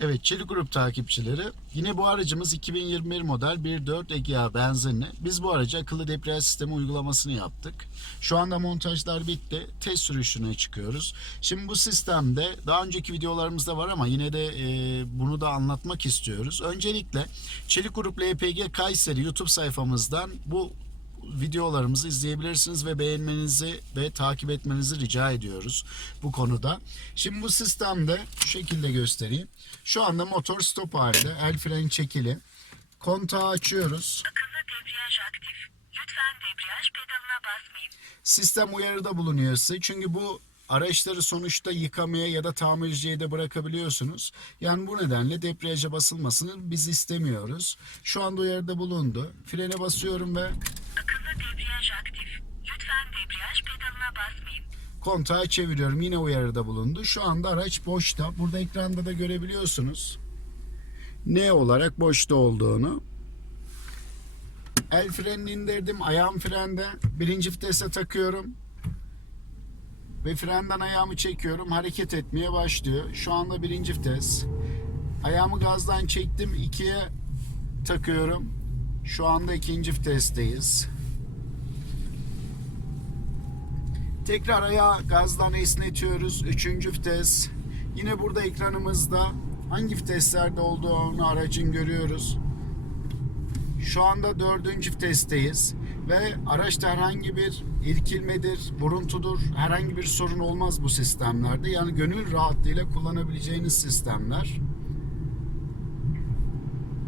Evet Çelik Grup takipçileri yine bu aracımız 2021 model 1.4 Egea benzinli. Biz bu araca akıllı debriyaj sistemi uygulamasını yaptık. Şu anda montajlar bitti. Test sürüşüne çıkıyoruz. Şimdi bu sistemde daha önceki videolarımızda var ama yine de e, bunu da anlatmak istiyoruz. Öncelikle Çelik Grup LPG Kayseri YouTube sayfamızdan bu videolarımızı izleyebilirsiniz ve beğenmenizi ve takip etmenizi rica ediyoruz bu konuda. Şimdi bu sistemde şu şekilde göstereyim. Şu anda motor stop halinde. El freni çekili. Kontağı açıyoruz. Akıllı debriyaj aktif. Lütfen debriyaj pedalına basmayın. Sistem uyarıda bulunuyor size. Çünkü bu araçları sonuçta yıkamaya ya da tamirciye de bırakabiliyorsunuz. Yani bu nedenle debriyaja basılmasını biz istemiyoruz. Şu anda uyarıda bulundu. Frene basıyorum ve Akıllı debriyaj aktif. Lütfen debriyaj pedalına basmayın. kontağı çeviriyorum. Yine uyarıda bulundu. Şu anda araç boşta. Burada ekranda da görebiliyorsunuz. Ne olarak boşta olduğunu. El frenini indirdim. Ayağım frende. Birinci vitese takıyorum. Ve frenden ayağımı çekiyorum. Hareket etmeye başlıyor. Şu anda birinci vites. Ayağımı gazdan çektim. ikiye takıyorum. Şu anda ikinci vitesteyiz. Tekrar ayağı gazdan esnetiyoruz. Üçüncü vites. Yine burada ekranımızda hangi viteslerde olduğunu aracın görüyoruz. Şu anda dördüncü vitesteyiz ve araçta herhangi bir irkilmedir, buruntudur, herhangi bir sorun olmaz bu sistemlerde. Yani gönül rahatlığıyla kullanabileceğiniz sistemler.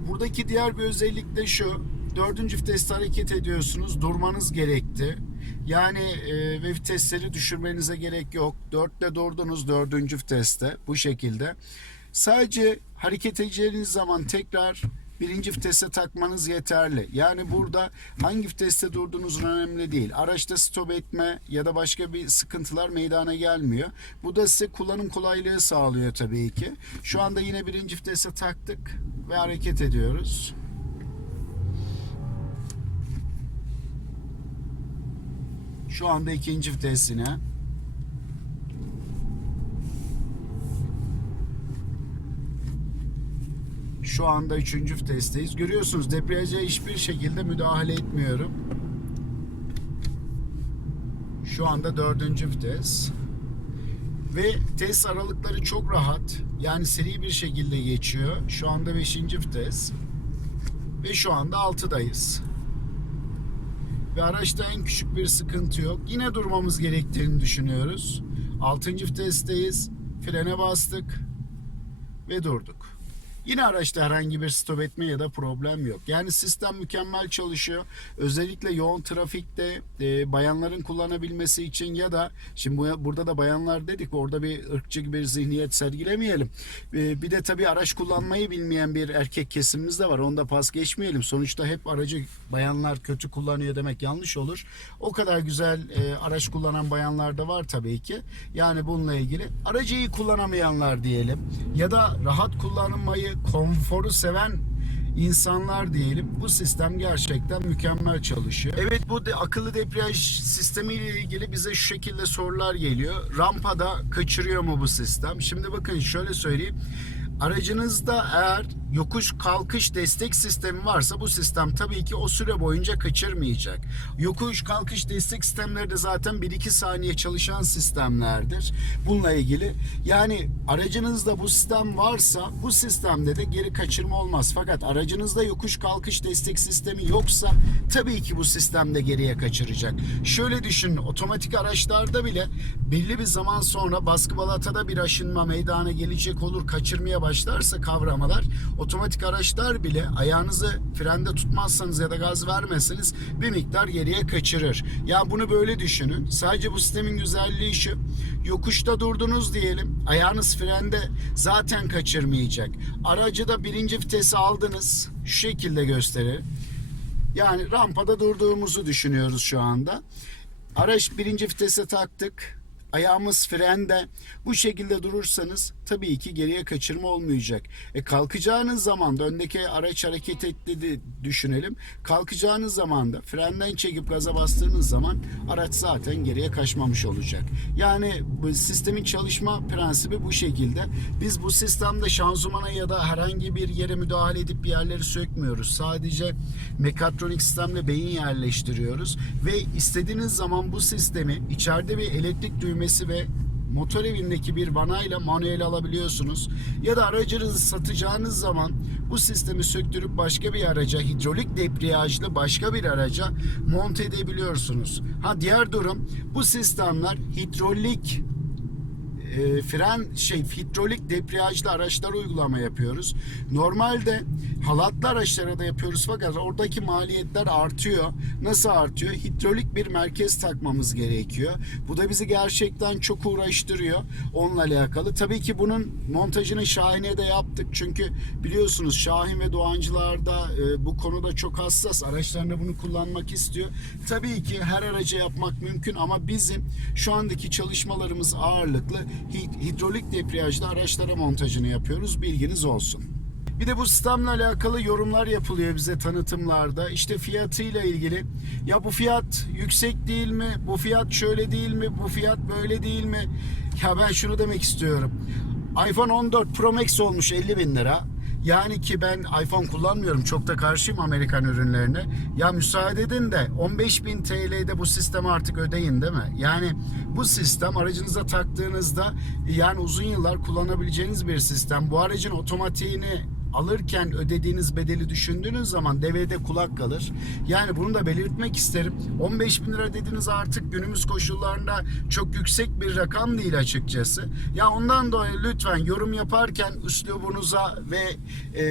Buradaki diğer bir özellik de şu. Dördüncü viteste hareket ediyorsunuz. Durmanız gerekti. Yani e, ve vitesleri düşürmenize gerek yok. Dörtte durdunuz dördüncü viteste. Bu şekilde. Sadece hareket edeceğiniz zaman tekrar birinci vitese takmanız yeterli. Yani burada hangi viteste durduğunuz önemli değil. Araçta stop etme ya da başka bir sıkıntılar meydana gelmiyor. Bu da size kullanım kolaylığı sağlıyor tabii ki. Şu anda yine birinci vitese taktık ve hareket ediyoruz. Şu anda ikinci vitesine. Şu anda üçüncü vitesteyiz. Görüyorsunuz debriyaja hiçbir şekilde müdahale etmiyorum. Şu anda dördüncü vites. Ve test aralıkları çok rahat. Yani seri bir şekilde geçiyor. Şu anda beşinci vites. Ve şu anda altıdayız. Ve araçta en küçük bir sıkıntı yok. Yine durmamız gerektiğini düşünüyoruz. Altıncı vitesteyiz. Frene bastık. Ve durduk. Yine araçta herhangi bir stop etme ya da problem yok. Yani sistem mükemmel çalışıyor. Özellikle yoğun trafikte e, bayanların kullanabilmesi için ya da şimdi bu, burada da bayanlar dedik orada bir ırkçı bir zihniyet sergilemeyelim. E, bir de tabii araç kullanmayı bilmeyen bir erkek kesimimiz de var. Onu da pas geçmeyelim. Sonuçta hep aracı bayanlar kötü kullanıyor demek yanlış olur. O kadar güzel e, araç kullanan bayanlar da var tabii ki. Yani bununla ilgili aracı iyi kullanamayanlar diyelim ya da rahat kullanmayı, konforu seven insanlar diyelim. Bu sistem gerçekten mükemmel çalışıyor. Evet bu de, akıllı debriyaj sistemi ile ilgili bize şu şekilde sorular geliyor. Rampada kaçırıyor mu bu sistem? Şimdi bakın şöyle söyleyeyim. Aracınızda eğer yokuş kalkış destek sistemi varsa bu sistem tabii ki o süre boyunca kaçırmayacak. Yokuş kalkış destek sistemleri de zaten 1-2 saniye çalışan sistemlerdir. Bununla ilgili yani aracınızda bu sistem varsa bu sistemde de geri kaçırma olmaz. Fakat aracınızda yokuş kalkış destek sistemi yoksa tabii ki bu sistemde geriye kaçıracak. Şöyle düşünün otomatik araçlarda bile belli bir zaman sonra baskı balatada bir aşınma meydana gelecek olur kaçırmaya başlarsa kavramalar otomatik araçlar bile ayağınızı frende tutmazsanız ya da gaz vermezseniz bir miktar geriye kaçırır. Ya bunu böyle düşünün. Sadece bu sistemin güzelliği şu. Yokuşta durdunuz diyelim. Ayağınız frende zaten kaçırmayacak. Aracı da birinci vitesi aldınız. Şu şekilde gösterir. Yani rampada durduğumuzu düşünüyoruz şu anda. Araç birinci vitese taktık. Ayağımız frende. Bu şekilde durursanız tabii ki geriye kaçırma olmayacak. E kalkacağınız zaman da öndeki araç hareket etti de düşünelim. Kalkacağınız zaman da frenden çekip gaza bastığınız zaman araç zaten geriye kaçmamış olacak. Yani bu sistemin çalışma prensibi bu şekilde. Biz bu sistemde şanzımana ya da herhangi bir yere müdahale edip bir yerleri sökmüyoruz. Sadece mekatronik sistemle beyin yerleştiriyoruz ve istediğiniz zaman bu sistemi içeride bir elektrik düğmesi ve motor evindeki bir vanayla manuel alabiliyorsunuz. Ya da aracınızı satacağınız zaman bu sistemi söktürüp başka bir araca hidrolik debriyajlı başka bir araca monte edebiliyorsunuz. Ha diğer durum bu sistemler hidrolik e, fren şey hidrolik debriyajlı araçlara uygulama yapıyoruz. Normalde halatlı araçlara da yapıyoruz fakat oradaki maliyetler artıyor. Nasıl artıyor? Hidrolik bir merkez takmamız gerekiyor. Bu da bizi gerçekten çok uğraştırıyor onunla alakalı. Tabii ki bunun montajını Şahin'e de yaptık. Çünkü biliyorsunuz Şahin ve Doğancılar da e, bu konuda çok hassas. Araçlarında bunu kullanmak istiyor. Tabii ki her araca yapmak mümkün ama bizim şu andaki çalışmalarımız ağırlıklı hidrolik debriyajlı araçlara montajını yapıyoruz. Bilginiz olsun. Bir de bu sistemle alakalı yorumlar yapılıyor bize tanıtımlarda. İşte fiyatıyla ilgili. Ya bu fiyat yüksek değil mi? Bu fiyat şöyle değil mi? Bu fiyat böyle değil mi? Ya ben şunu demek istiyorum. iPhone 14 Pro Max olmuş 50 bin lira. Yani ki ben iPhone kullanmıyorum. Çok da karşıyım Amerikan ürünlerine. Ya müsaade edin de 15.000 TL'de bu sistemi artık ödeyin değil mi? Yani bu sistem aracınıza taktığınızda yani uzun yıllar kullanabileceğiniz bir sistem. Bu aracın otomatiğini alırken ödediğiniz bedeli düşündüğünüz zaman devrede kulak kalır. Yani bunu da belirtmek isterim. 15 bin lira dediğiniz artık günümüz koşullarında çok yüksek bir rakam değil açıkçası. Ya ondan dolayı lütfen yorum yaparken üslubunuza ve e,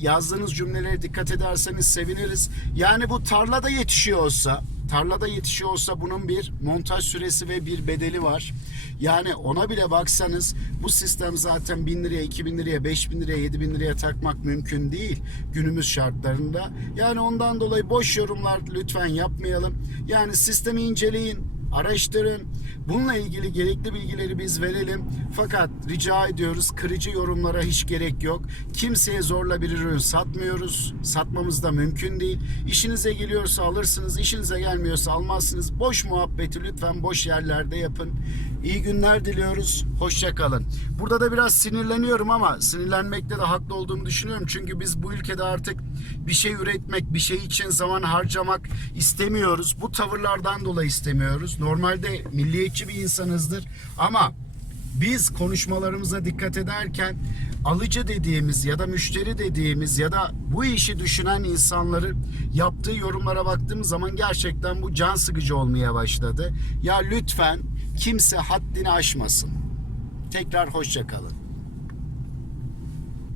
yazdığınız cümlelere dikkat ederseniz seviniriz. Yani bu tarlada yetişiyor olsa tarlada yetişiyor olsa bunun bir montaj süresi ve bir bedeli var. Yani ona bile baksanız bu sistem zaten 1000 liraya, 2000 liraya, 5000 liraya, 7000 liraya takmak mümkün değil günümüz şartlarında. Yani ondan dolayı boş yorumlar lütfen yapmayalım. Yani sistemi inceleyin, araştırın. Bununla ilgili gerekli bilgileri biz verelim. Fakat rica ediyoruz kırıcı yorumlara hiç gerek yok. Kimseye zorla bir ürün satmıyoruz. Satmamız da mümkün değil. İşinize geliyorsa alırsınız, işinize gelmiyorsa almazsınız. Boş muhabbeti lütfen boş yerlerde yapın. İyi günler diliyoruz. Hoşça kalın. Burada da biraz sinirleniyorum ama sinirlenmekte de haklı olduğumu düşünüyorum. Çünkü biz bu ülkede artık bir şey üretmek, bir şey için zaman harcamak istemiyoruz. Bu tavırlardan dolayı istemiyoruz. Normalde milliyetçi bir insanızdır ama biz konuşmalarımıza dikkat ederken alıcı dediğimiz ya da müşteri dediğimiz ya da bu işi düşünen insanların yaptığı yorumlara baktığımız zaman gerçekten bu can sıkıcı olmaya başladı. Ya lütfen kimse haddini aşmasın. Tekrar hoşça kalın.